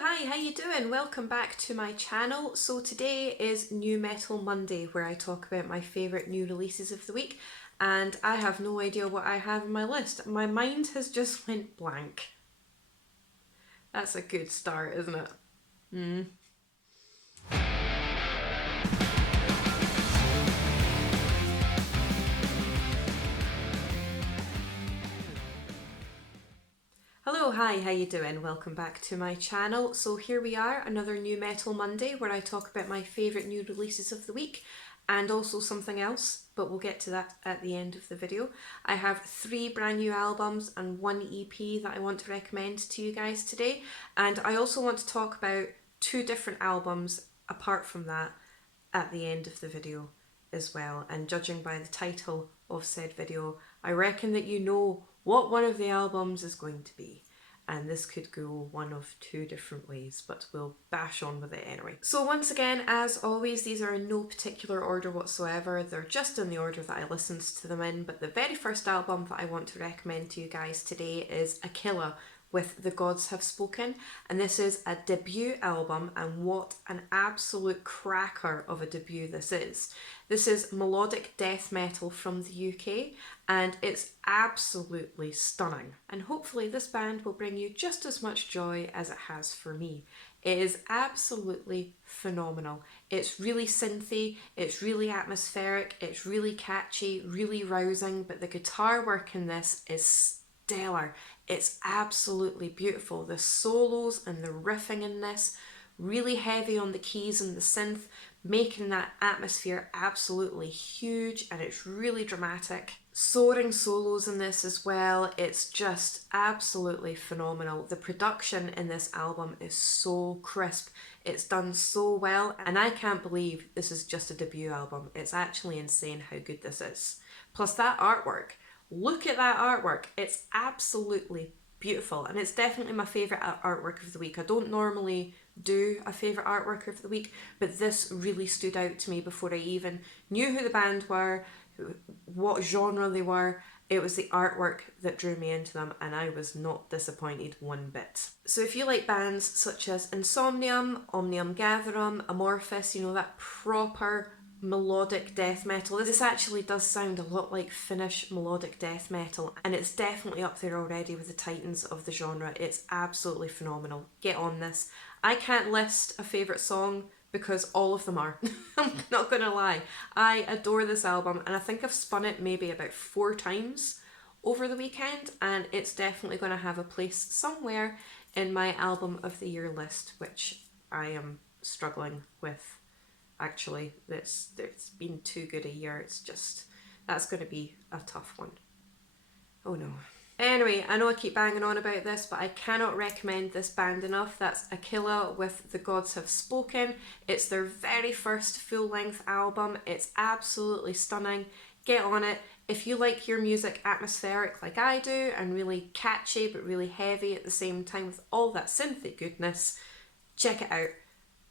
Hi, how you doing? Welcome back to my channel. So today is New Metal Monday, where I talk about my favourite new releases of the week, and I have no idea what I have on my list. My mind has just went blank. That's a good start, isn't it? Hello, hi, how you doing? Welcome back to my channel. So here we are, another New Metal Monday where I talk about my favourite new releases of the week and also something else, but we'll get to that at the end of the video. I have 3 brand new albums and 1 EP that I want to recommend to you guys today, and I also want to talk about 2 different albums apart from that at the end of the video as well. And judging by the title of said video, I reckon that you know what one of the albums is going to be. And this could go one of 2 different ways, but we'll bash on with it anyway. So once again, as always, these are in no particular order whatsoever. They're just in the order that I listened to them in. But the very first album that I want to recommend to you guys today is Akilla with The Gods Have Spoken, and this is a debut album, and what an absolute cracker of a debut this is. This is melodic death metal from the UK, and it's absolutely stunning, and hopefully this band will bring you just as much joy as it has for me. It is absolutely phenomenal. It's really synthy, it's really atmospheric, it's really catchy, really rousing, but the guitar work in this is stellar. It's absolutely beautiful. The solos and the riffing in this, really heavy on the keys and the synth, making that atmosphere absolutely huge, and it's really dramatic. Soaring solos in this as well. It's just absolutely phenomenal. The production in this album is so crisp. It's done so well, and I can't believe this is just a debut album. It's actually insane how good this is. Plus that artwork. Look at that artwork. It's absolutely beautiful, and it's definitely my favourite artwork of the week. I don't normally do a favourite artwork of the week, but this really stood out to me before I even knew who the band were, what genre they were. It was the artwork that drew me into them, and I was not disappointed one bit. So if you like bands such as Insomnium, Omnium Gatherum, Amorphous, you know, that proper melodic death metal. This actually does sound a lot like Finnish melodic death metal, and it's definitely up there already with the titans of the genre. It's absolutely phenomenal. Get on this. I can't list a favourite song because all of them are. I'm not gonna lie. I adore this album, and I think I've spun it maybe about 4 times over the weekend, and it's definitely going to have a place somewhere in my album of the year list, which I am struggling with. Actually, it's been too good a year. It's just, that's going to be a tough one. Oh no. Anyway, I know I keep banging on about this, but I cannot recommend this band enough. That's Akilla with The Gods Have Spoken. It's their very first full-length album. It's absolutely stunning. Get on it. If you like your music atmospheric like I do, and really catchy but really heavy at the same time with all that synthy goodness, check it out.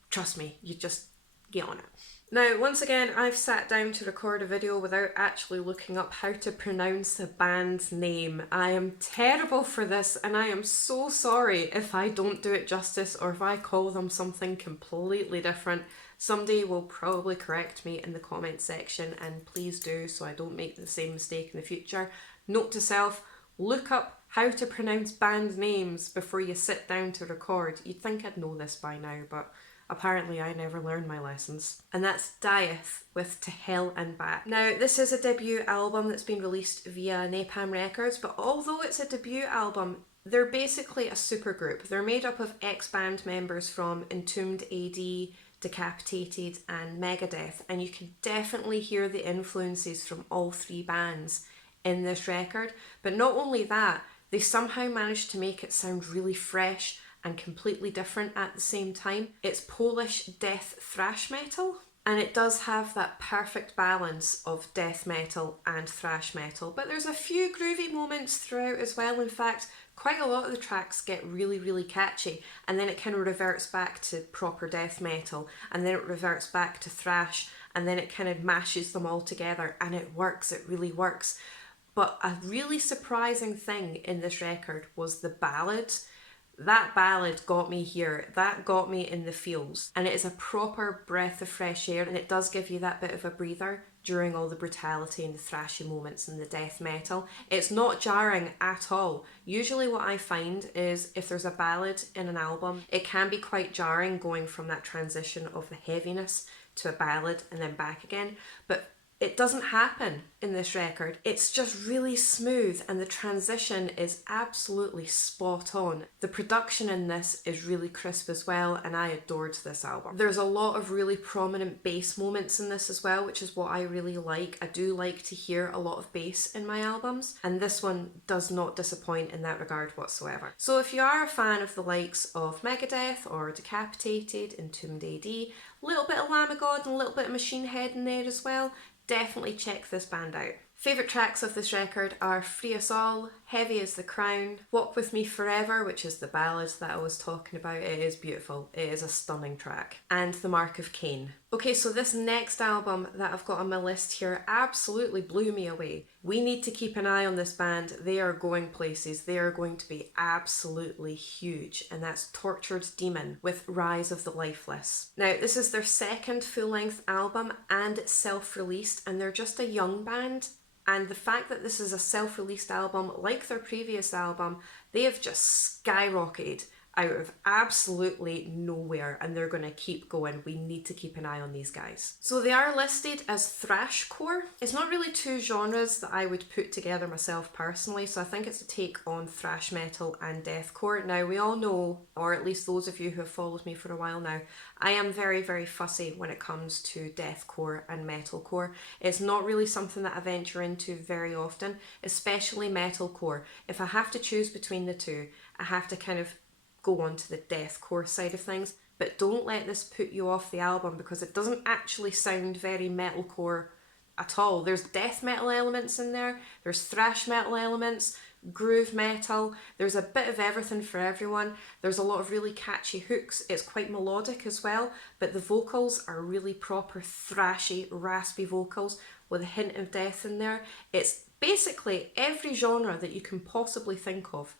Trust me, you just get on it. Now, once again, I've sat down to record a video without actually looking up how to pronounce the band's name. I am terrible for this, and I am so sorry if I don't do it justice or if I call them something completely different. Somebody will probably correct me in the comment section, and please do, so I don't make the same mistake in the future. Note to self, look up how to pronounce band names before you sit down to record. You'd think I'd know this by now, but apparently I never learned my lessons. And that's Dieth with To Hell and Back. Now, this is a debut album that's been released via Napalm Records, but although it's a debut album, they're basically a supergroup. They're made up of ex-band members from Entombed AD, Decapitated and Megadeth, and you can definitely hear the influences from all 3 bands in this record. But not only that, they somehow managed to make it sound really fresh and completely different at the same time. It's Polish death thrash metal, and it does have that perfect balance of death metal and thrash metal, but there's a few groovy moments throughout as well. In fact, quite a lot of the tracks get really catchy, and then it kind of reverts back to proper death metal, and then it reverts back to thrash, and then it kind of mashes them all together, and it works. It really works. But a really surprising thing in this record was the ballad. That ballad got me here. That got me in the feels. And it is a proper breath of fresh air, and it does give you that bit of a breather during all the brutality and the thrashy moments and the death metal. It's not jarring at all. Usually what I find is if there's a ballad in an album, it can be quite jarring going from that transition of the heaviness to a ballad and then back again. But it doesn't happen in this record. It's just really smooth and the transition is absolutely spot on. The production in this is really crisp as well, and I adored this album. There's a lot of really prominent bass moments in this as well, which is what I really like. I do like to hear a lot of bass in my albums, and this one does not disappoint in that regard whatsoever. So if you are a fan of the likes of Megadeth or Decapitated, Entombed AD, a little bit of Lamb of God and a little bit of Machine Head in there as well, definitely check this band out. Favourite tracks of this record are Free Us All, Heavy as the Crown, Walk With Me Forever, which is the ballad that I was talking about. It is beautiful. It is a stunning track. And The Mark of Cain. Okay, so this next album that I've got on my list here absolutely blew me away. We need to keep an eye on this band. They are going places. They are going to be absolutely huge. And that's Tortured Demon with Rise of the Lifeless. Now, this is their second full-length album and it's self-released, and they're just a young band. And the fact that this is a self-released album, like their previous album, they have just skyrocketed out of absolutely nowhere, and they're going to keep going. We need to keep an eye on these guys. So they are listed as thrashcore. It's not really two genres that I would put together myself personally, so I think it's a take on thrash metal and deathcore. Now, we all know, or at least those of you who have followed me for a while now, I am very, very fussy when it comes to deathcore and metalcore. It's not really something that I venture into very often, especially metalcore. If I have to choose between the two, I have to kind of go on to the deathcore side of things, but don't let this put you off the album because it doesn't actually sound very metalcore at all. There's death metal elements in there, there's thrash metal elements, groove metal, there's a bit of everything for everyone. There's a lot of really catchy hooks. It's quite melodic as well, but the vocals are really proper thrashy, raspy vocals with a hint of death in there. It's basically every genre that you can possibly think of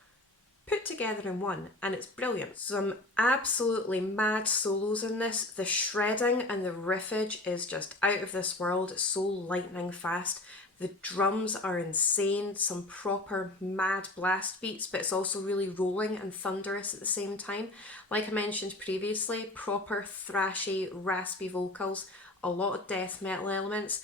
put together in one, and it's brilliant. Some absolutely mad solos in this. The shredding and the riffage is just out of this world. It's so lightning fast. The drums are insane, some proper mad blast beats, but it's also really rolling and thunderous at the same time. Like I mentioned previously, proper thrashy, raspy vocals, a lot of death metal elements,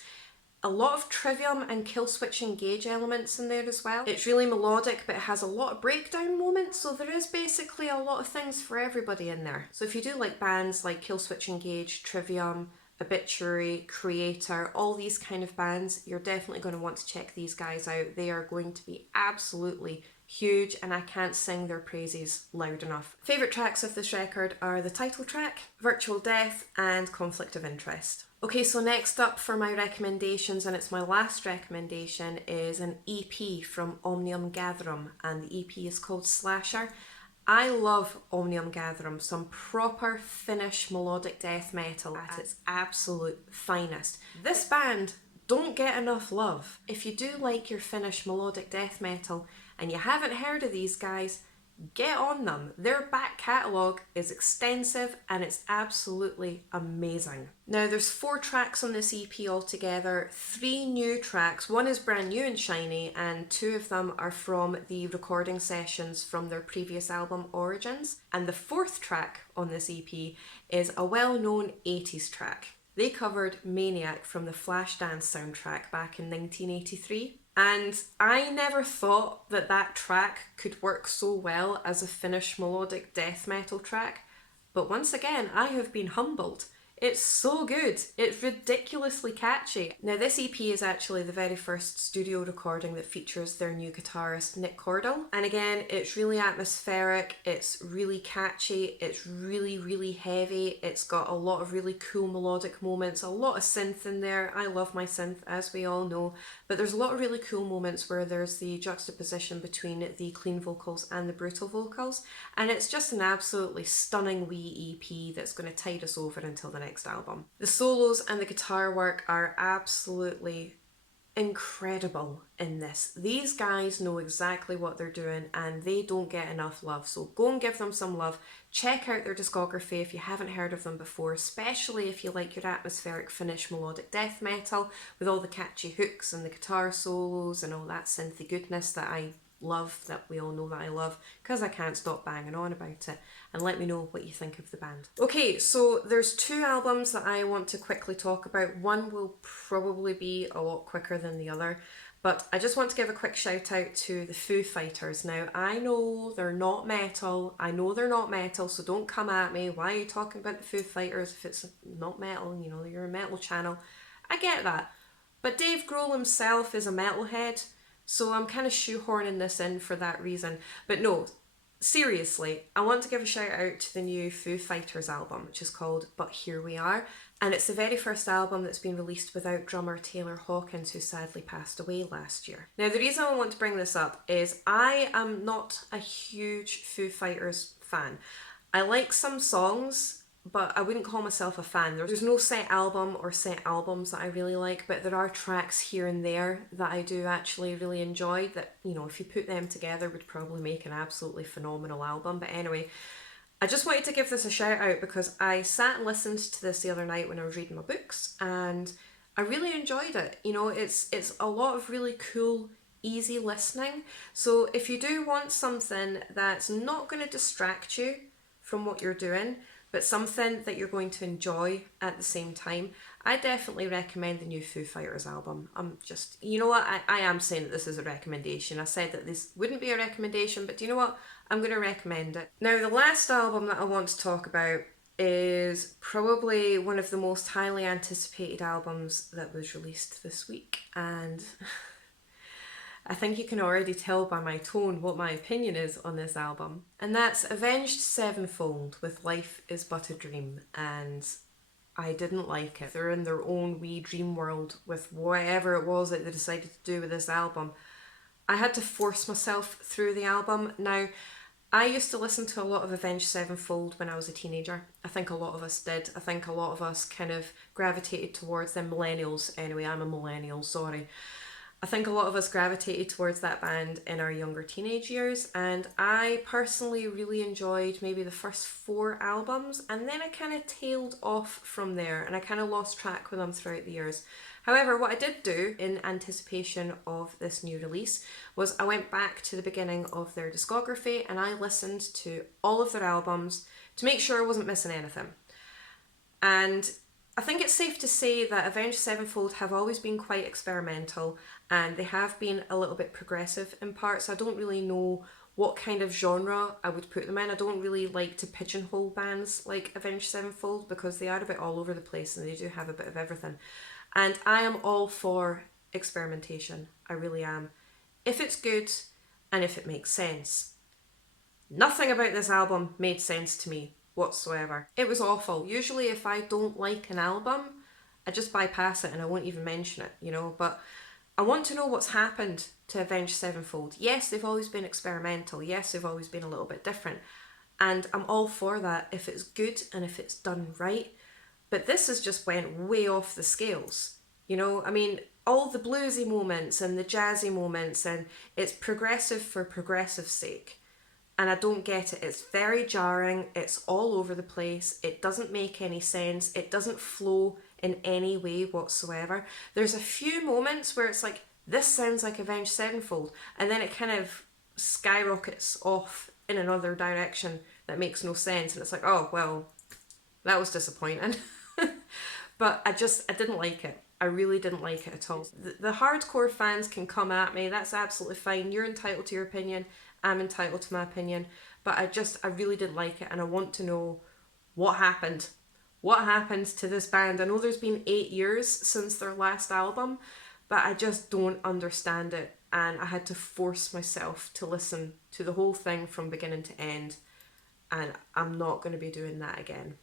a lot of Trivium and Killswitch Engage elements in there as well. It's really melodic, but it has a lot of breakdown moments, so there is basically a lot of things for everybody in there. So if you do like bands like Killswitch Engage, Trivium, Obituary, Creator, all these kind of bands, you're definitely going to want to check these guys out. They are going to be absolutely huge, and I can't sing their praises loud enough. Favourite tracks of this record are the title track, Virtual Death, and Conflict of Interest. Okay, so next up for my recommendations, and it's my last recommendation, is an EP from Omnium Gatherum, and the EP is called Slasher. I love Omnium Gatherum, some proper Finnish melodic death metal at its absolute finest. This band don't get enough love. If you do like your Finnish melodic death metal and you haven't heard of these guys, get on them. Their back catalogue is extensive and it's absolutely amazing. Now there's 4 tracks on this EP altogether, 3 new tracks. One is brand new and shiny, and 2 of them are from the recording sessions from their previous album Origins. And the 4th track on this EP is a well-known 80s track. They covered Maniac from the Flashdance soundtrack back in 1983. And I never thought that that track could work so well as a Finnish melodic death metal track, but once again I have been humbled. It's so good. It's ridiculously catchy. Now this EP is actually the very first studio recording that features their new guitarist Nick Cordell. And again, it's really atmospheric, it's really catchy, it's really, really heavy. It's got a lot of really cool melodic moments, a lot of synth in there. I love my synth, as we all know. But there's a lot of really cool moments where there's the juxtaposition between the clean vocals and the brutal vocals. And it's just an absolutely stunning wee EP that's going to tide us over until the next album. The solos and the guitar work are absolutely incredible in this. These guys know exactly what they're doing and they don't get enough love. So go and give them some love. Check out their discography if you haven't heard of them before, especially if you like your atmospheric Finnish melodic death metal with all the catchy hooks and the guitar solos and all that synthy goodness that I love, that we all know that I love, because I can't stop banging on about it. And let me know what you think of the band. Okay, so there's two albums that I want to quickly talk about. One will probably be a lot quicker than the other, but I just want to give a quick shout out to the Foo Fighters. Now, I know they're not metal. I know they're not metal, so don't come at me. Why are you talking about the Foo Fighters if it's not metal? You know, you're a metal channel. I get that. But Dave Grohl himself is a metalhead, so I'm kind of shoehorning this in for that reason. But no, seriously, I want to give a shout out to the new Foo Fighters album, which is called But Here We Are. And it's the very first album that's been released without drummer Taylor Hawkins, who sadly passed away last year. Now, the reason I want to bring this up is I am not a huge Foo Fighters fan. I like some songs, but I wouldn't call myself a fan. There's no set album or set albums that I really like, but there are tracks here and there that I do actually really enjoy that, you know, if you put them together would probably make an absolutely phenomenal album. But anyway, I just wanted to give this a shout out because I sat and listened to this the other night when I was reading my books and I really enjoyed it. You know, it's a lot of really cool, easy listening. So if you do want something that's not going to distract you from what you're doing, but something that you're going to enjoy at the same time, I definitely recommend the new Foo Fighters album. I'm just, you know what, I am saying that this is a recommendation. I said that this wouldn't be a recommendation, but do you know what? I'm going to recommend it. Now, the last album that I want to talk about is probably one of the most highly anticipated albums that was released this week, and I think you can already tell by my tone what my opinion is on this album. And that's Avenged Sevenfold with Life is But a Dream. And I didn't like it. They're in their own wee dream world with whatever it was that they decided to do with this album. I had to force myself through the album. Now, I used to listen to a lot of Avenged Sevenfold when I was a teenager. I think a lot of us did. I think a lot of us kind of gravitated towards them. Millennials, anyway. I'm a millennial, sorry. I think a lot of us gravitated towards that band in our younger teenage years, and I personally really enjoyed maybe the first 4 albums, and then I kind of tailed off from there and I kind of lost track with them throughout the years. However, what I did do in anticipation of this new release was I went back to the beginning of their discography and I listened to all of their albums to make sure I wasn't missing anything. And I think it's safe to say that Avenged Sevenfold have always been quite experimental and they have been a little bit progressive in parts. I don't really know what kind of genre I would put them in. I don't really like to pigeonhole bands like Avenged Sevenfold because they are a bit all over the place and they do have a bit of everything. And I am all for experimentation. I really am. If it's good and if it makes sense. Nothing about this album made sense to me whatsoever. It was awful. Usually if I don't like an album, I just bypass it and I won't even mention it, you know, but I want to know what's happened to Avenged Sevenfold. Yes, they've always been experimental. Yes, they've always been a little bit different. And I'm all for that if it's good and if it's done right. But this has just went way off the scales. You know, I mean, all the bluesy moments and the jazzy moments, and it's progressive for progressive's sake. And I don't get it. It's very jarring. It's all over the place. It doesn't make any sense. It doesn't flow in any way whatsoever. There's a few moments where it's like, this sounds like Avenged Sevenfold, and then it kind of skyrockets off in another direction that makes no sense. And it's like, oh, well, that was disappointing. But I didn't like it. I really didn't like it at all. The hardcore fans can come at me. That's absolutely fine. You're entitled to your opinion. I'm entitled to my opinion. But I really didn't like it. And I want to know what happened. What happened to this band? I know there's been 8 years since their last album, but I just don't understand it. And I had to force myself to listen to the whole thing from beginning to end. And I'm not going to be doing that again.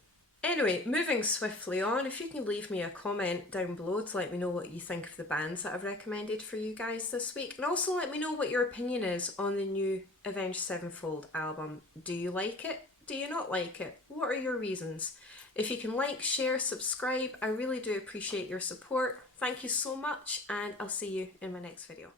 Anyway, moving swiftly on, if you can leave me a comment down below to let me know what you think of the bands that I've recommended for you guys this week. And also let me know what your opinion is on the new Avenged Sevenfold album. Do you like it? Do you not like it? What are your reasons? If you can like, share, subscribe, I really do appreciate your support. Thank you so much, and I'll see you in my next video.